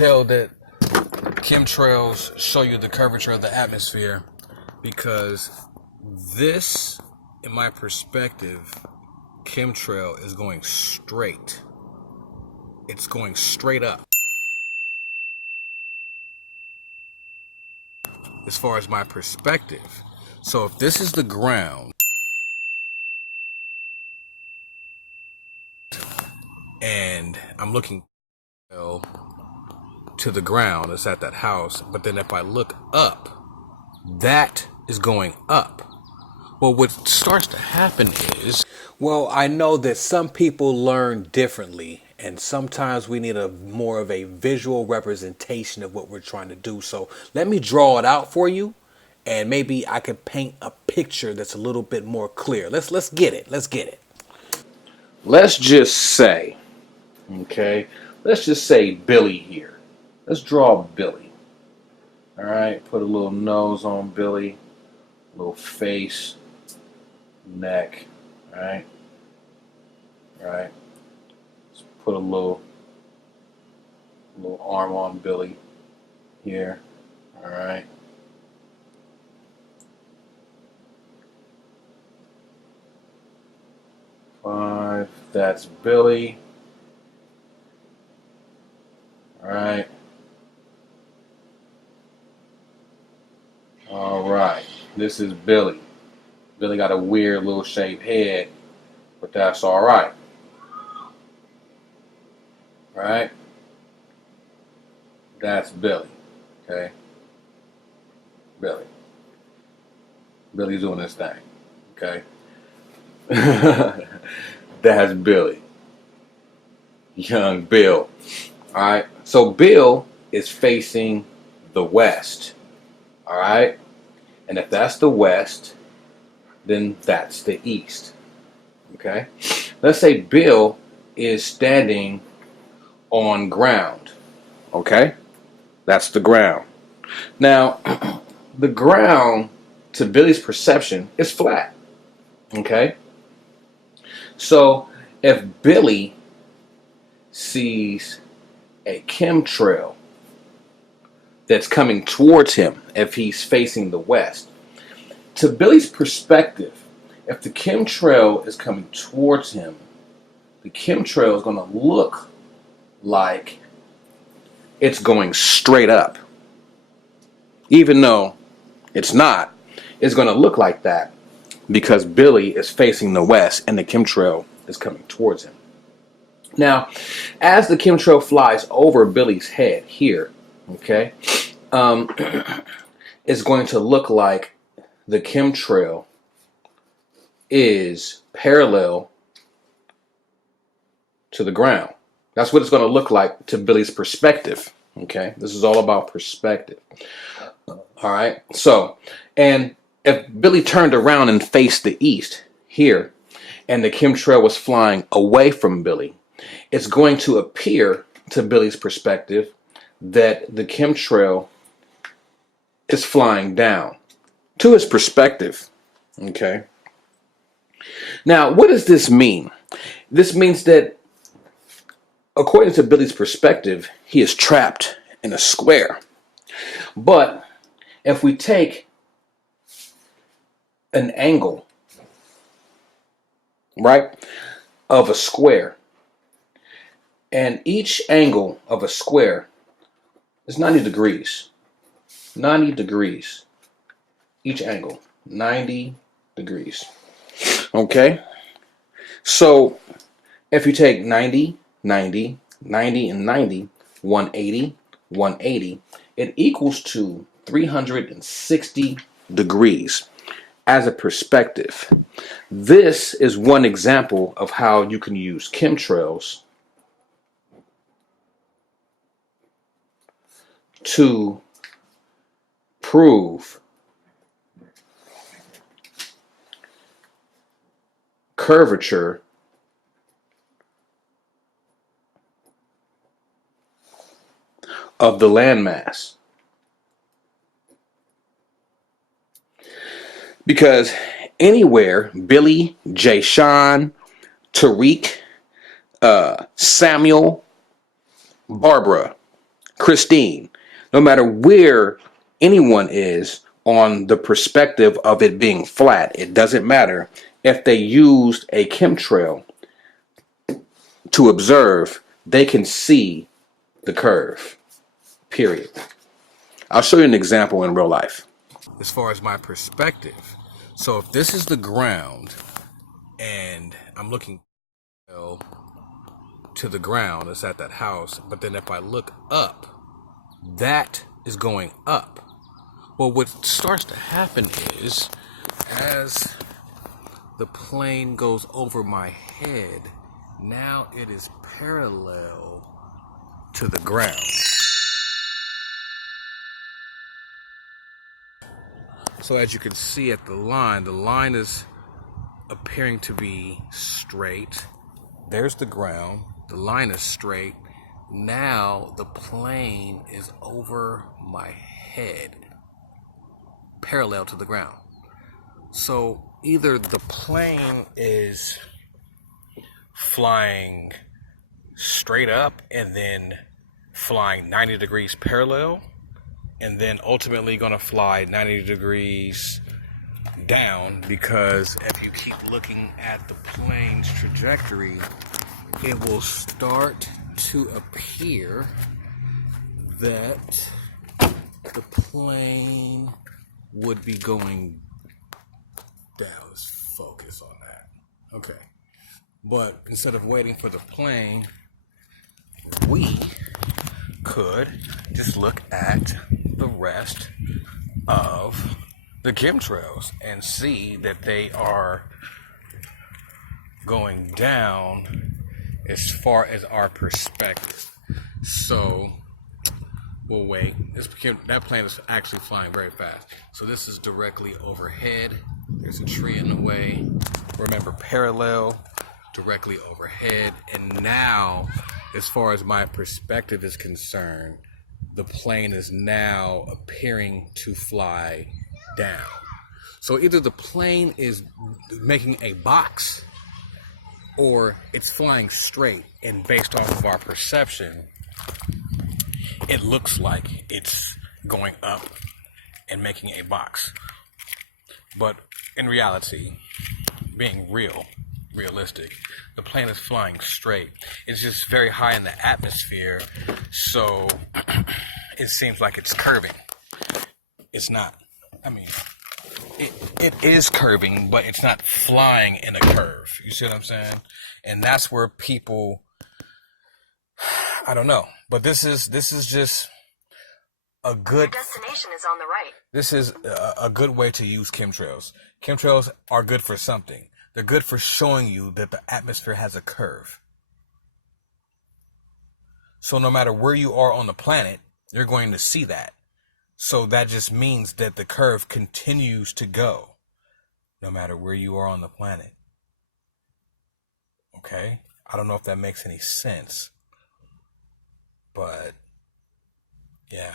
tell that chemtrails show you the curvature of the atmosphere because this, in my perspective, chemtrail is going straight. It's going straight up. As far as my perspective. So if this is the ground and I'm looking to the ground, it's at that house, but then if I look up, that is going up. Well, what starts to happen is, well, I know that some people learn differently, and sometimes we need a more of a visual representation of what we're trying to do. So let me draw it out for you, and maybe I could paint a picture that's a little bit more clear. Let's get it. Let's get it. Let's just say, okay, let's just say Billy here. Let's draw Billy. All right, put a little nose on Billy, a little face, neck, right? Right. Let's put a little arm on Billy here. All right. Five. That's Billy. All right. All right. This is Billy. Billy got a weird little shaved head, but that's all right. All right. That's Billy. Okay. Billy. Billy's doing his thing. Okay. That's Billy. Young Bill. All right. So Bill is facing the west. All right. And if that's the west, then that's the east. Okay. Let's say Bill is standing on ground. Okay. That's the ground. Now, the ground to Billy's perception is flat. Okay. So if Billy sees a chemtrail that's coming towards him, if he's facing the west, to Billy's perspective, if the chemtrail is coming towards him, the chemtrail is going to look like it's going straight up. Even though it's not, it's going to look like that because Billy is facing the west and the chemtrail is coming towards him. Now, as the chemtrail flies over Billy's head here, okay, it's going to look like the chemtrail is parallel to the ground. That's what it's going to look like to Billy's perspective. Okay, this is all about perspective. All right, so, and if Billy turned around and faced the east here, and the chemtrail was flying away from Billy, it's going to appear to Billy's perspective that the chemtrail is flying down to his perspective. Okay. Now, what does this mean? This means that according to Billy's perspective, he is trapped in a square. But if we take an angle, right, of a square, and each angle of a square is 90 degrees. 90 degrees. Each angle. 90 degrees. Okay? So, if you take 90, 90, 90, and 90, 180, 180, it equals to 360 degrees as a perspective. This is one example of how you can use chemtrails to prove curvature of the landmass. Because anywhere Billy, Jay Sean, Tariq, Samuel, Barbara Christine. No matter where anyone is on the perspective of it being flat, it doesn't matter. If they used a chemtrail to observe, they can see the curve. Period. I'll show you an example in real life. As far as my perspective, so if this is the ground and I'm looking to the ground, it's at that house, but then if I look up, that is going up. Well, what starts to happen is, as the plane goes over my head, now it is parallel to the ground. So as you can see at the line is appearing to be straight. There's the ground. The line is straight. Now the plane is over my head, parallel to the ground. So either the plane is flying straight up and then flying 90 degrees parallel, and then ultimately going to fly 90 degrees down, because if you keep looking at the plane's trajectory, it will start to appear that the plane would be going down. Let's focus on that. Okay. But instead of waiting for the plane, we could just look at the rest of the chemtrails and see that they are going down as far as our perspective. So we'll wait. That plane is actually flying very fast. So this is directly overhead. There's a tree in the way. Remember, parallel, directly overhead. And now, as far as my perspective is concerned, the plane is now appearing to fly down. So either the plane is making a box or it's flying straight, and based off of our perception, it looks like it's going up and making a box. But in reality, being realistic, the plane is flying straight. It's just very high in the atmosphere, so it seems like it's curving. It's not. I mean, it is curving, but it's not flying in a curve. You see what I'm saying? And that's where people, I don't know, but this is just a good. Your destination is on the right. This is a good way to use chemtrails. Chemtrails are good for something. They're good for showing you that the atmosphere has a curve. So no matter where you are on the planet, you're going to see that. So that just means that the curve continues to go, no matter where you are on the planet. Okay? I don't know if that makes any sense, but yeah.